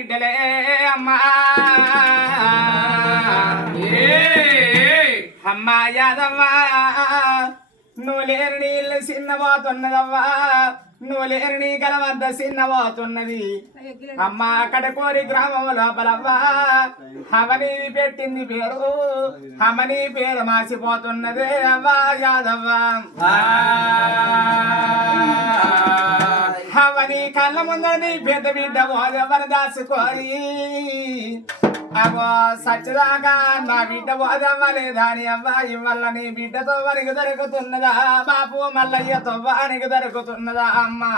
బిడ్డలే అమ్మా అమ్మా యాదవ్వా నువ్వు లేరు నీళ్ళు చిన్నబోతున్నదవ్వా నువ్వు లేరు నీ గల వద్ద చిన్నబోతున్నది అమ్మ కడకోరి గ్రామం లోపలవ్వా హమని పెట్టింది పేరు హమని పేరు మాసిపోతున్నదే అవ్వా యాదవ్వా హమని కళ్ళ ముందని పెద్ద బిడ్డ ఎవరు దాచుకోరి అగో సచ్చదాకా నా బిడ్డ పోదవ్వలేదాని అవ్వాయి వల్ల నీ బిడ్డతో వరకు దొరుకుతున్నదా బాపు మల్లయ్యతో వానికి దొరుకుతున్నదా అమ్మా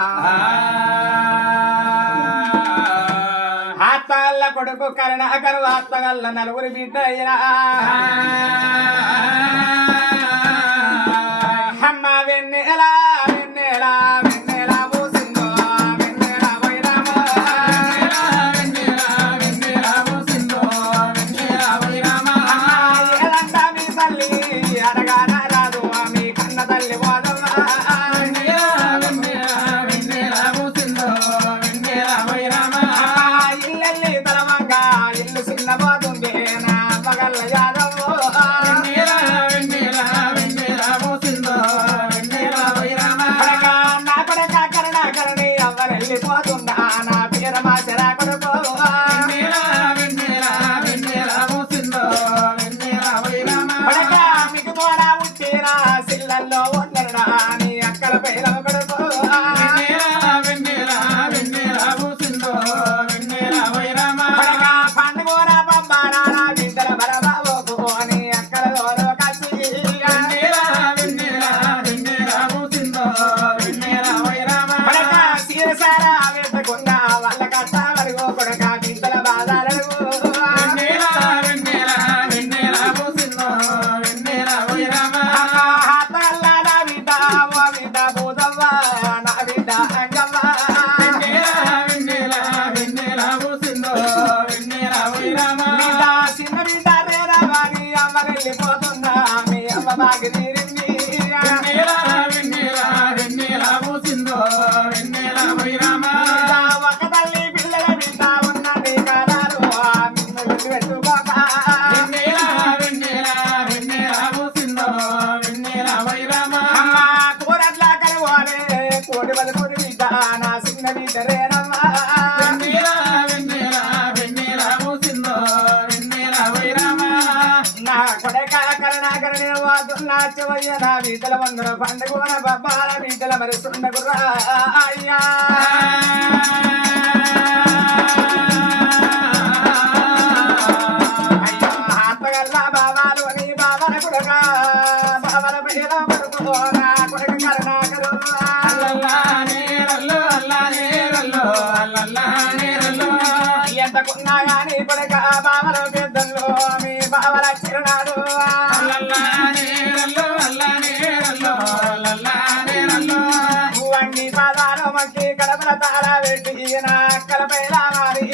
అత్తగల్ల కొడుకు కరుణాకరు అత్తగల్ల నలుగురి బిడ్డ అయినా అమ్మ వెన్నెలా వెన్నెలా వెన్నెలా నా వీటల వందర పండుగ బాబాల వీటల మరి సుండగురా అయ్యా అయ్యో ఆత్మగల్లా బాబాలు అని బాబాల కొడుక బాబాల పేర కొడుకు నా కొడుకు కరుణాకరు ఎంతకున్నా గాని కొడుక బాబాల పెద్దలు మీ బాబాల చిరునాడు అన్ని పాదాలు మట్టి కడపల తారా పెట్టి నా కలపైలా మారి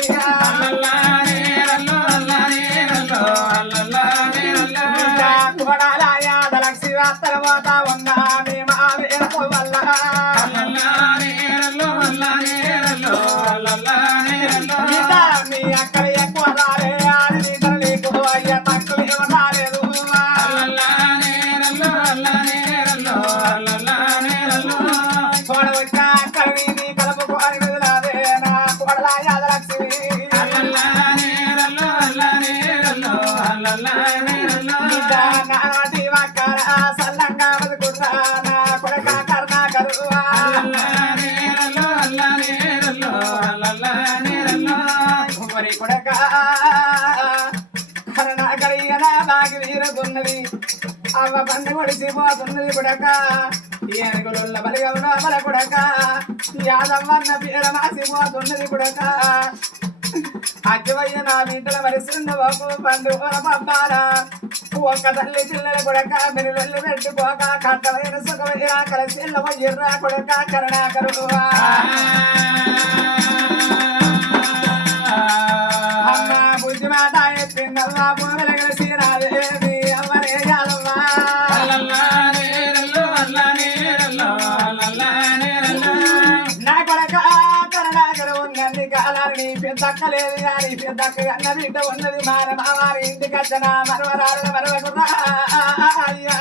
లక్ష్మి వార్తల పోతా ఉన్నా మీ మావేపు వల్ల మీ అక్కడ ఎక్కువ రాలే ఆడి నీకు అయ్య తక్కువ రాలేదు అవ్వ బండి ఒడిసిపోతున్నది కొడక ఏనుగులున్న బలిగవులో బల కొడక యాదవ్వన్న పేర మాసిపోతున్నది కొడక అజ్జవయ్య నా బిడ్డల వరిసింది బాబు పండు పబ్బారా ఒక్క తల్లి పిల్లల కొడక మీరు వెళ్ళి పెట్టుకోక కట్టవైన సుఖమైన కలిసి ఎర్రా కొడక కరుణాకరు అమ్మ బుద్ధి మాట ఎత్తిందవ్వా భూమిలో కలిసి రాదేవి అమ్మనే యాదవ్వా నా కొడక కరుణాకరు ఉన్నది కాలాన్ని పెద్ద దక్కలేదు కానీ దక్క అన్న బిడ్డ ఉన్నది మావారి ఇంటికి వచ్చిన మనవరాల మరవకురా అయ్యా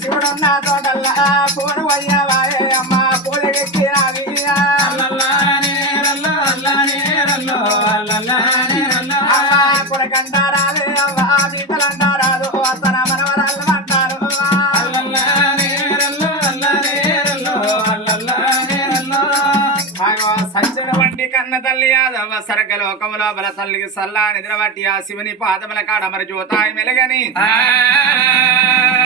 శివుడున్న తోటల్లా పూడు అయ్యావాయే అమ్మ పూలెక్కి కొడకంటారాలే అవ్వ బిడ్డలంటారాదు తన మనవరాళ్ళు అంటారు సజ్జన వంటి కన్న తల్లి యాదవ సరగ లోకములో బల తల్లికి సల్లా నిద్రబట్టి ఆ శివుని పాదముల కాడ మరి జ్యోతాయి మెలగని